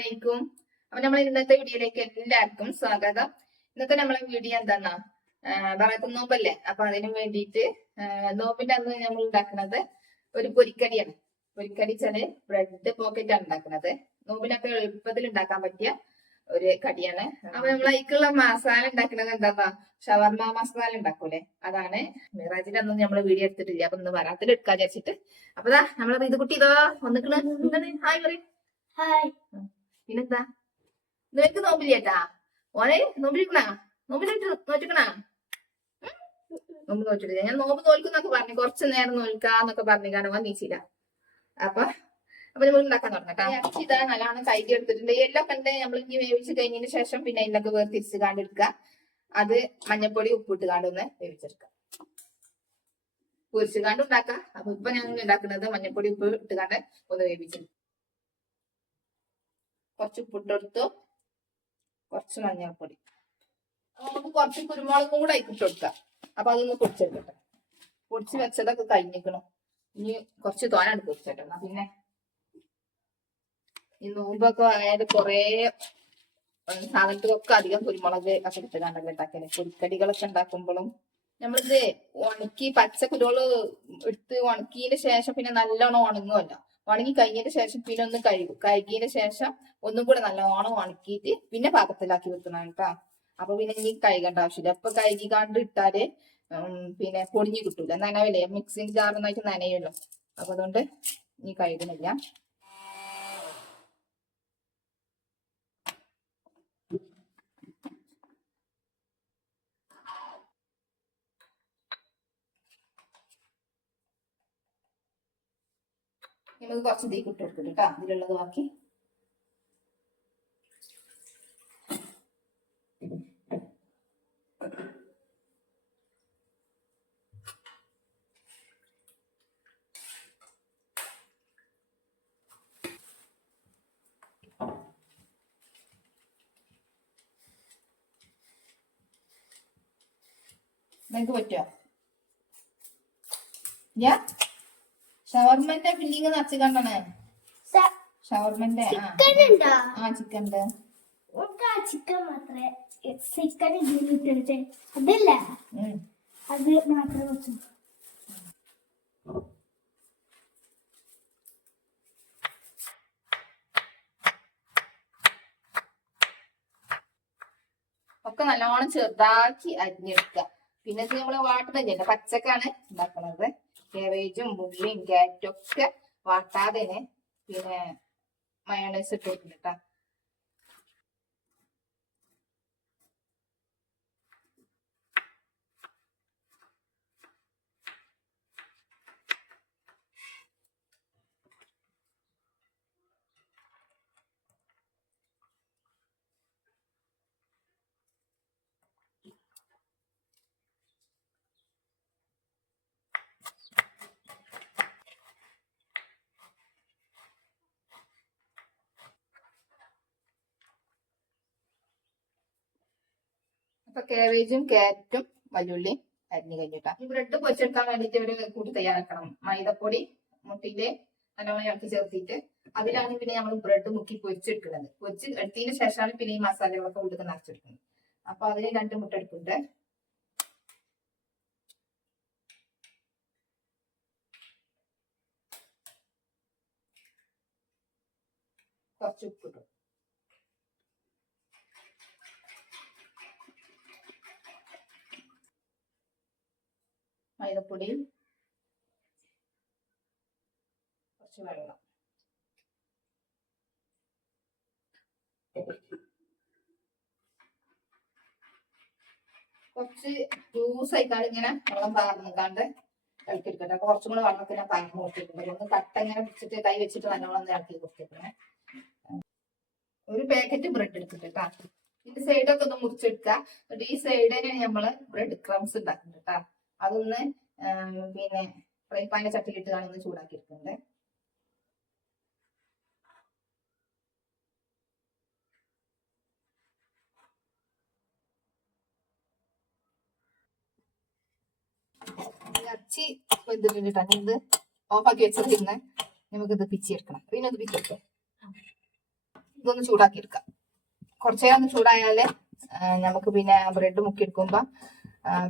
അസ്സലാമലൈക്കും. അപ്പൊ നമ്മൾ ഇന്നത്തെ വീഡിയോയിലേക്ക് എല്ലാവർക്കും സ്വാഗതം. ഇന്നത്തെ നമ്മളെ വീഡിയോ എന്താന്നാ ബറാത്ത് നോമ്പല്ലേ. അപ്പൊ അതിനു വേണ്ടിയിട്ട് നോമ്പിന്റെ അന്ന് നമ്മൾ ഉണ്ടാക്കുന്നത് ഒരു പൊരിക്കടിയാണ്. പൊരിക്കടി വെച്ചാല് ബ്രെഡ് പോക്കറ്റ് ആണ് ഉണ്ടാക്കുന്നത്. നോമ്പിനൊക്കെ എളുപ്പത്തിൽ ഉണ്ടാക്കാൻ പറ്റിയ ഒരു കടിയാണ്. അപ്പൊ നമ്മൾ അതിക്കുള്ള മസാല ഉണ്ടാക്കുന്നത് എന്താ, ഷവർമ മസാല ഉണ്ടാക്കൂലേ, അതാണ്. മിറാജിന്റെ അന്നും നമ്മള് വീഡിയോ എടുത്തിട്ടില്ല, അപ്പൊ ഒന്ന് ബറാത്തിൽ എടുക്കാൻ വിചാരിച്ചിട്ട്. അപ്പൊ നമ്മളെ ഇത് കുട്ടി ഇതോ വന്നിക്കണ്. ഹായ് പറയും. പിന്നെന്താ, നിനക്ക് നോമ്പില്ലേട്ടാ ഓനെ? നോമ്പിലിരിക്കണ നോറ്റിക്കണ? നോമ്പ് നോറ്റിട്ടില്ല. ഞാൻ നോമ്പ് നോൽക്കുന്നൊക്കെ പറഞ്ഞു, കുറച്ചു നേരം നോൽക്കാന്നൊക്കെ പറഞ്ഞു കാണുവാൻ നീച്ചില്ല. അപ്പൊ നമ്മൾ ഉണ്ടാക്കാൻ തുടങ്ങട്ടാ. ഇറച്ചി ഇതാ നല്ലോണം കൈകി എടുത്തിട്ടുണ്ട്. എല്ലൊക്കെ ഉണ്ട്. നമ്മൾ ഇനി വേവിച്ച് കഴിഞ്ഞതിന് ശേഷം പിന്നെ എല്ലൊക്കെ വേർതിരിച്ച് കാണ്ടെടുക്കുക. അത് മഞ്ഞപ്പൊടി ഉപ്പിട്ട് കാണ്ടൊന്ന് വേവിച്ചെടുക്കുക. പൊരിച്ചു കാണ്ട് ഉണ്ടാക്കാം. അപ്പൊ ഇപ്പൊ ഞാൻ ഉണ്ടാക്കുന്നത് മഞ്ഞപ്പൊടി ഉപ്പ് ഇട്ട് കാണ്ട് ഒന്ന് വേവിച്ചെടുക്കും. കുറച്ച് ഉപ്പിട്ടെടുത്തു, കുറച്ച് മഞ്ഞൾപ്പൊടി, നമുക്ക് കുറച്ച് കുരുമുളകും കൂടെ ഇട്ട് കൊടുക്കാം. അപ്പൊ അതൊന്ന് പൊടിച്ചെടുക്കട്ടെ. പൊടിച്ച് വെച്ചതൊക്കെ കഴിഞ്ഞിക്കണം. ഇനി കുറച്ച് തോനാണ് പൊടിച്ചെടുക്കണം. പിന്നെ ഈ നോമ്പൊക്കെ ആയാലും കൊറേ സാധനത്തിലൊക്കെ അധികം കുരുമുളക് ഒക്കെ ഇട്ട് കണ്ടല്ലേ ഉണ്ടാക്കല്. പൊരിക്കടികളൊക്കെ ഉണ്ടാക്കുമ്പോഴും നമ്മളിത് ഉണക്കി പച്ചക്കുരുകള് എടുത്ത് ഉണക്കിയതിന് ശേഷം പിന്നെ നല്ലോണം ഉണങ്ങുമല്ലോ. ഉണങ്ങി കഴിഞ്ഞതിന് ശേഷം പിന്നെ ഒന്ന് കഴുകും. കഴുകിയതിന് ശേഷം ഒന്നും കൂടെ നല്ലോണം ഉണക്കിയിട്ട് പിന്നെ പാത്രത്തിലാക്കി വെക്കണം കേട്ടോ. അപ്പൊ പിന്നെ ഇനി കഴുകേണ്ട ആവശ്യമില്ല. അപ്പൊ കഴുകിക്കാണ്ട് ഇട്ടാല് പിന്നെ പൊടിഞ്ഞു കിട്ടൂല, നനവില്ലേ. മിക്സിങ് ജാറിനായിട്ട് നനയുമല്ലോ. അപ്പൊ അതുകൊണ്ട് ഇനി കഴുകുന്നില്ല. നമുക്ക് കുറച്ച് തീ ഇട്ടെടുക്കും കേട്ടോ, ഇതിലുള്ളത് ബാക്കി. നിനക്ക് പറ്റുമോ? ഞാൻ ഷവർമന്റെ ഫില്ലിങ് നിറച്ച് കണ്ടാണ്. ഷവർമന്റെ ചിക്കൻ ഉണ്ട്. ചിക്കൻ മാത്രമേ ചിക്കൻ ഇതിലിട്ട് അതല്ല, അത് മാത്രമേ വെച്ചു. ഒക്കെ നല്ലോണം ചെറുതാക്കി അരിഞ്ഞെടുക്കുക. പിന്നെ ഇത് നമ്മള് വാട്ടുന്നില്ല, പച്ചക്കാണ് ഉണ്ടാക്കുന്നത്. കേബേജും ഉള്ളിയും ക്യാരറ്റും ഒക്കെ വാട്ടാതെ പിന്നെ മയോണൈസ് ഇട്ട് കൊടുക്കും കേട്ടോ. അപ്പൊ കേബേജും ക്യാരറ്റും വല്ലുള്ളിയും അരിഞ്ഞു കഴിഞ്ഞിട്ടാ. ഈ ബ്രെഡ് പൊരിച്ചെടുക്കാൻ വേണ്ടിട്ട് ഒരു കൂട്ട് തയ്യാറാക്കണം. മൈദപ്പൊടി മുട്ടിയില് നല്ലോണം ഇളക്കി ചേർത്തിട്ട് അതിലാണ് പിന്നെ നമ്മൾ ബ്രെഡ് മുക്കി പൊരിച്ചെടുക്കുന്നത്. പൊരിച്ച് എടുത്തതിന് ശേഷമാണ് പിന്നെ ഈ മസാലകളൊക്കെ ഉള്ളിൽ നിറച്ചെടുക്കുന്നത്. അപ്പൊ അതിന് 2 മുട്ട എടുക്കുന്നുണ്ട്. കുറച്ച് ഉപ്പിട്ടു. മൈദപ്പൊടി, കുറച്ച് വെള്ളം, കുറച്ച് ജ്യൂസ് ആയിക്കാണ്ട് ഇങ്ങനെ വെള്ളം പാർന്നിക്കാണ്ട് ഇളക്കിയെടുക്കട്ടെ. അപ്പൊ കുറച്ചും കൂടെ വെള്ളത്തിന് പാർന്ന് കൊടുത്തിട്ടുണ്ട്. ഒന്ന് കട്ട ഇങ്ങനെ പിടിച്ചിട്ട് കൈ വെച്ചിട്ട് നല്ലോണം ഇളക്കി കൊടുത്തിട്ടുണ്ട്. ഒരു പാക്കറ്റ് ബ്രെഡ് എടുത്തിട്ടാ. ഇതിന്റെ സൈഡൊക്കെ ഒന്ന് മുറിച്ചെടുക്കുക. എന്നിട്ട് ഈ സൈഡിന് നമ്മള് ബ്രെഡ് ക്രംസ് ഉണ്ടാക്കുന്നുണ്ട് കേട്ടാ. അതൊന്ന് പിന്നെ ഫ്രൈ പാനിന്റെ ചട്ടിയിലിട്ട് കാണുന്ന ചൂടാക്കി എടുക്കുന്നുണ്ട്. ഇറച്ചി വെന്തിട്ടാ ഇത് ഓഫാക്കി വെച്ചിരുന്ന് നമുക്കിത് പിച്ചെടുക്കണം. പിന്നെ അത് പിച്ചെടുക്കാം. ഇതൊന്ന് ചൂടാക്കി എടുക്കാം. കുറച്ചു നേരം ഒന്ന് ചൂടായാലേ നമുക്ക് പിന്നെ ബ്രെഡ് മുക്കിയെടുക്കുമ്പോ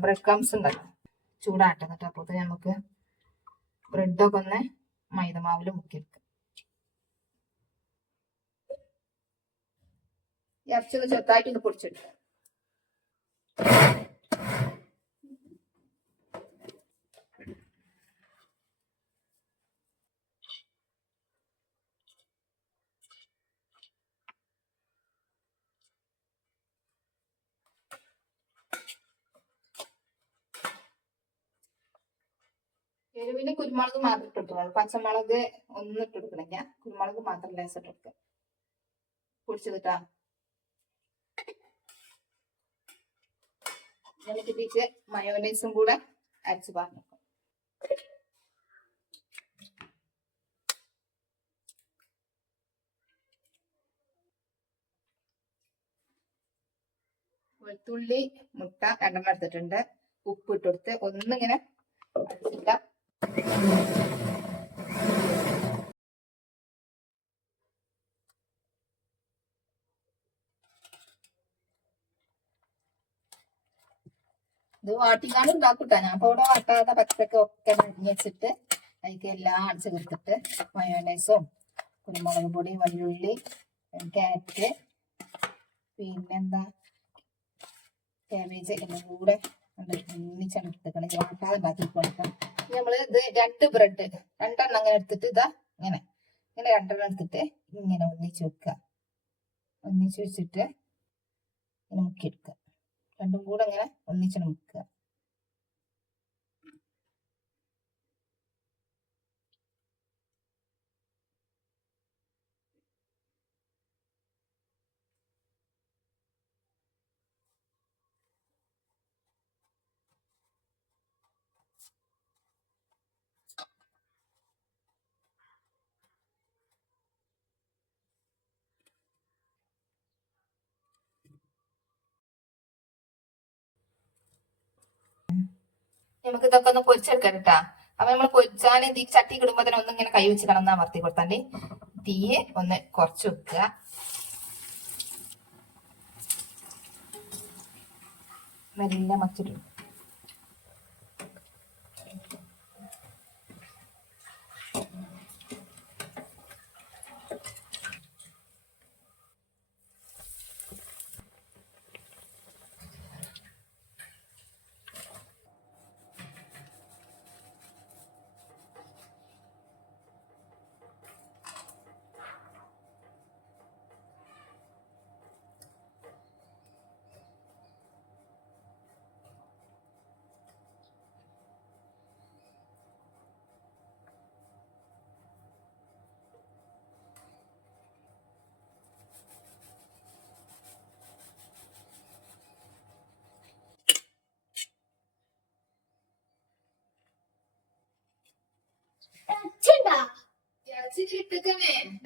ബ്രെഡ് ക്രംസ് ഉണ്ടല്ലോ ചൂടാട്ടെ. എന്നിട്ട് അപ്പോൾ നമുക്ക് ബ്രെഡൊക്കെ ഒന്ന് മൈദമാവിൽ മുക്കിയെടുക്കാം. ഇറച്ചൊന്ന് ചെറുതായിട്ടൊന്ന് പൊടിച്ചെടുക്കാം. എരിവിന് കുരുമുളക് മാത്രം ഇട്ടെടുക്കണം. പച്ചമുളക് ഒന്നും ഇട്ടെടുക്കണില്ല. കുരുമുളക് മാത്രം ലേശം ഇട്ടെടുക്കുക. പൊടിച്ചതിട്ടാ എന്നിട്ട് മയോനൈസും കൂടെ അരച്ച് പാർന്നു. വെളുത്തുള്ളി മുട്ട 2 എടുത്തിട്ടുണ്ട്. ഉപ്പ് ഇട്ടെടുത്ത് ഒന്നിങ്ങനെ അടിച്ചിട്ട ഇത് വാട്ടിക്കാണ്ട് ഉണ്ടാക്കൂട്ടാ. ഞാൻ അപ്പൊ ഇവിടെ വാട്ടാതെ പച്ചക്ക് ഒക്കെ അരിഞ്ഞ് വെച്ചിട്ട് അതിലേക്ക് എല്ലാം അടിച്ച് ചേർത്തിട്ട് മയോനൈസും കുരുമുളക് പൊടി, വല്ലുള്ളി, ക്യാരറ്റ്, പിന്നെന്താ കാബേജ് എല്ലാം കൂടെ ഒന്നിച്ചെടുത്തിക്കണം. വാട്ടാതെ ഉണ്ടാക്കി കൊടുക്കാം. നമ്മള് ഇത് 2 ബ്രെഡ് 2 അങ്ങനെ എടുത്തിട്ട് ഇതാ ഇങ്ങനെ 2 എടുത്തിട്ട് ഇങ്ങനെ ഒന്നിച്ച് വെക്കുക. ഒന്നിച്ച് വെച്ചിട്ട് ഇങ്ങനെ മുക്കിയെടുക്കുക. 2 കൂടെ അങ്ങനെ ഒന്നിച്ച് മുക്കുക. നമുക്ക് ഇതൊക്കെ ഒന്ന് പൊരിച്ചെടുക്കാം കേട്ടാ. അപ്പൊ നമ്മൾ പൊരിച്ചാൽ ഈ ചട്ടി കിടുമ്പോ തന്നെ ഒന്നും ഇങ്ങനെ കൈ വെച്ച് കിടന്ന് അമർത്തി കൊടുത്താണ്ട് തീയെ ഒന്ന് കുറച്ച് വെക്കുക. നല്ല മച്ചിട്ട്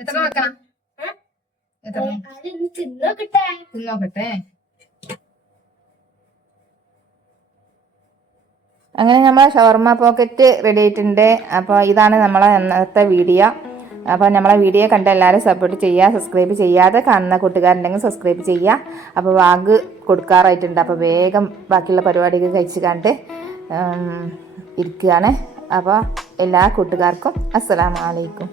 എത്ര വെക്കണം? തിന്നോക്കട്ടെ. അങ്ങനെ നമ്മളെ ഷവർമ പോക്കറ്റ് റെഡി ആയിട്ടുണ്ട്. അപ്പോൾ ഇതാണ് നമ്മളെ ഇന്നത്തെ വീഡിയോ. അപ്പോൾ നമ്മളെ വീഡിയോ കണ്ട് എല്ലാവരും സപ്പോർട്ട് ചെയ്യുക. സബ്സ്ക്രൈബ് ചെയ്യാതെ കാണുന്ന കൂട്ടുകാരുണ്ടെങ്കിൽ സബ്സ്ക്രൈബ് ചെയ്യുക. അപ്പോൾ വാഗ് കൊടുക്കാറായിട്ടുണ്ട്. അപ്പോൾ വേഗം ബാക്കിയുള്ള പരിപാടികൾ കഴിച്ച് കണ്ട് ഇരിക്കുകയാണ്. അപ്പോൾ എല്ലാ കൂട്ടുകാർക്കും അസ്സലാമു അലൈക്കും.